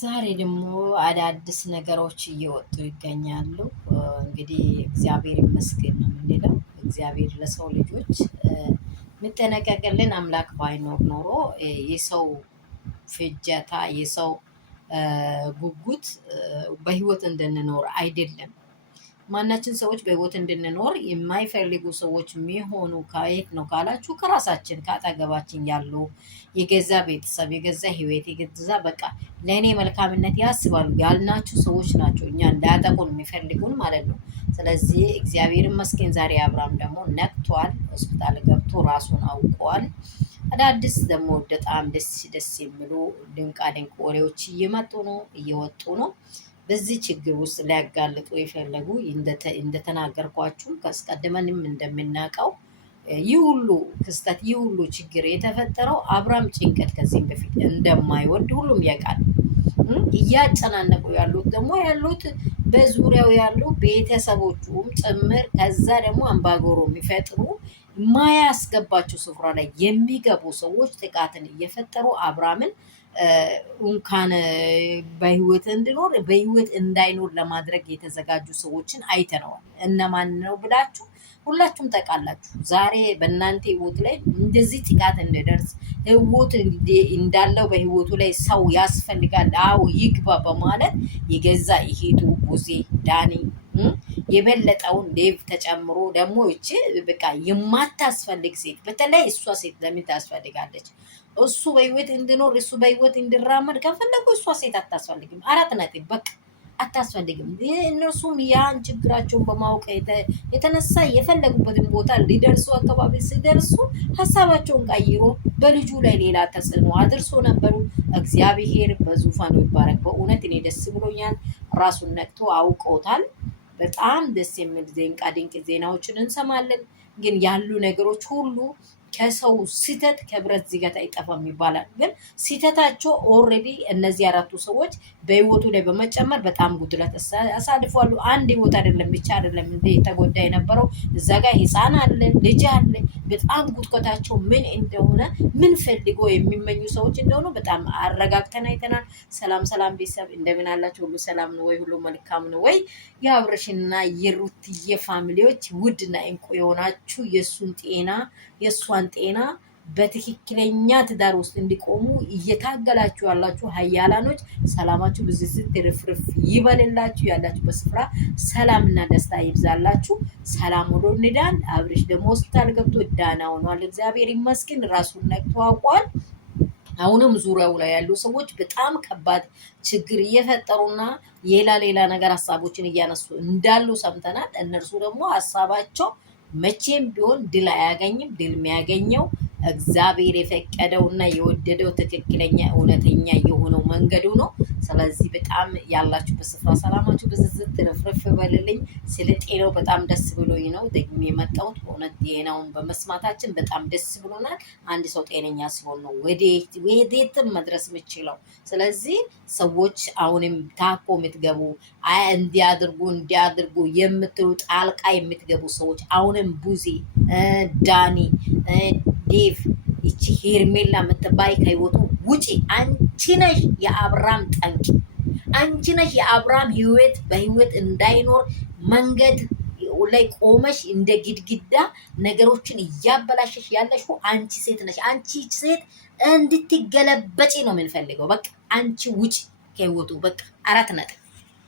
ዛሬ ደግሞ አዳዲስ ነገሮች እየወጡ ይገኛሉ። እንግዲህ እግዚአብሔር ይመስገን ነው የምንለው። እግዚአብሔር ለሰው ልጆች የሚጠነቀቅልን አምላክ ባይኖር ኖሮ የሰው ፍጀታ የሰው ጉጉት በህይወት እንድንኖር አይደለም። ማናችን ሰዎች በህይወት እንድንኖር የማይፈልጉ ሰዎች የሚሆኑ ከየት ነው ካላችሁ፣ ከራሳችን ከአጠገባችን ያሉ የገዛ ቤተሰብ፣ የገዛ ህይወት፣ የገዛ በቃ ለእኔ መልካምነት ያስባሉ ያልናችሁ ሰዎች ናቸው እኛ እንዳያጠቁን የሚፈልጉን ማለት ነው። ስለዚህ እግዚአብሔር ይመስገን ዛሬ አብርሃም ደግሞ ነቅቷል። ሆስፒታል ገብቶ ራሱን አውቀዋል። አዳዲስ ደግሞ በጣም ደስ ደስ የሚሉ ድንቃ ድንቅ ወሬዎች እየመጡ ነው፣ እየወጡ ነው። በዚህ ችግር ውስጥ ሊያጋልጡ የፈለጉ እንደተናገርኳችሁ ከአስቀድመንም እንደምናውቀው ይህ ሁሉ ክስተት ይህ ሁሉ ችግር የተፈጠረው አብርሃም ጭንቀት ከዚህም በፊት እንደማይወድ ሁሉም ያውቃል። እያጨናነቁ ያሉት ደግሞ በዙሪያው ያሉ ቤተሰቦቹም ጭምር ከዛ ደግሞ አምባገሮ የሚፈጥሩ የማያስገባቸው ስፍራ ላይ የሚገቡ ሰዎች ጥቃትን እየፈጠሩ አብርሃምን እንኳን በህይወት እንዲኖር በህይወት እንዳይኖር ለማድረግ የተዘጋጁ ሰዎችን አይተነዋል። እነማን ነው ብላችሁ ሁላችሁም ታውቃላችሁ። ዛሬ በእናንተ ህይወት ላይ እንደዚህ ጥቃት እንደደርስ ህይወት እንዳለው በህይወቱ ላይ ሰው ያስፈልጋል፣ አዎ ይግባ በማለት የገዛ ይሄዱ ቡዜ ዳኒ የበለጠውን ሌቭ ተጨምሮ ደግሞ እቺ በቃ የማታስፈልግ ሴት፣ በተለይ እሷ ሴት ለምን ታስፈልጋለች? እሱ በህይወት እንዲኖር እሱ በህይወት እንዲራመድ ከፈለጉ እሷ ሴት አታስፈልግም። አራት ነጥብ በቃ አታስፈልግም። እነሱም ያን ችግራቸውን በማወቅ የተነሳ የፈለጉበትን ቦታ ሊደርሱ አካባቢ ሲደርሱ ሀሳባቸውን ቀይሮ በልጁ ላይ ሌላ ተጽዕኖ አድርሶ ነበሩ። እግዚአብሔር በዙፋኑ ይባረክ። በእውነት እኔ ደስ ብሎኛል። ራሱን ነቅቶ አውቀውታል። በጣም ደስ የሚል ድንቃ ድንቅ ዜናዎችን እንሰማለን። ግን ያሉ ነገሮች ሁሉ ከሰው ስህተት ከብረት ዝገት አይጠፋም ይባላል። ግን ስህተታቸው ኦልሬዲ እነዚህ አራቱ ሰዎች በህይወቱ ላይ በመጨመር በጣም ጉድለት አሳልፏሉ። አንድ ህይወት አይደለም ብቻ አይደለም እንደ የተጎዳ የነበረው እዛ ጋር ህፃን አለ፣ ልጅ አለ። በጣም ጉድቆታቸው ምን እንደሆነ ምን ፈልጎ የሚመኙ ሰዎች እንደሆኑ በጣም አረጋግተን አይተናል። ሰላም ሰላም ቤተሰብ እንደምን አላችሁ? ሁሉ ሰላም ነው ወይ? ሁሉ መልካም ነው ወይ? የአብረሽና የሩትዬ ፋሚሊዎች ውድና እንቁ የሆናችሁ የእሱን ጤና የእሷን ጤና በትክክለኛ ትዳር ውስጥ እንዲቆሙ እየታገላችሁ ያላችሁ ሀያላኖች ሰላማችሁ ብዙ ትርፍርፍ ይበልላችሁ። ያላችሁ በስፍራ ሰላምና ደስታ ይብዛላችሁ። ሰላም ወዶ እንዳን አብርሽ ደግሞ ሆስፒታል ገብቶ ዳና ሆኗል። እግዚአብሔር ይመስገን። ራሱን ነቅቶ አውቋል። አሁንም ዙሪያው ላይ ያሉ ሰዎች በጣም ከባድ ችግር እየፈጠሩና ሌላ ነገር ሀሳቦችን እያነሱ እንዳሉ ሰምተናል። እነርሱ ደግሞ ሀሳባቸው መቼም ቢሆን ድል አያገኝም። ድል የሚያገኘው እግዚአብሔር የፈቀደውና የወደደው ትክክለኛ እውነተኛ የሆነው መንገዱ ነው። ስለዚህ በጣም ያላችሁ በስፍራ ሰላማችሁ ብዝዝት ትርፍርፍ በልልኝ። ስለ ጤናው በጣም ደስ ብሎኝ ነው ደግሜ የመጣሁት። በእውነት ጤናውን በመስማታችን በጣም ደስ ብሎናል። አንድ ሰው ጤነኛ ሲሆን ነው ወዴትም መድረስ የምችለው። ስለዚህ ሰዎች አሁንም ታኮ የምትገቡ እንዲያድርጉ የምትሉ ጣልቃ የምትገቡ ሰዎች አሁንም ቡዜ ዳኒ ዴቭ ይቺ ሄርሜላ የምትባይ ከህይወቱ ውጪ። አንቺ ነሽ የአብርሃም ጠንቅ። አንቺ ነሽ የአብርሃም ህይወት በህይወት እንዳይኖር መንገድ ላይ ቆመሽ እንደ ግድግዳ ነገሮችን እያበላሸሽ ያለሽው አንቺ ሴት ነሽ። አንቺ ሴት እንድትገለበጪ ነው የምንፈልገው። በቃ አንቺ ውጪ ከህይወቱ በቃ አራት ነጥብ።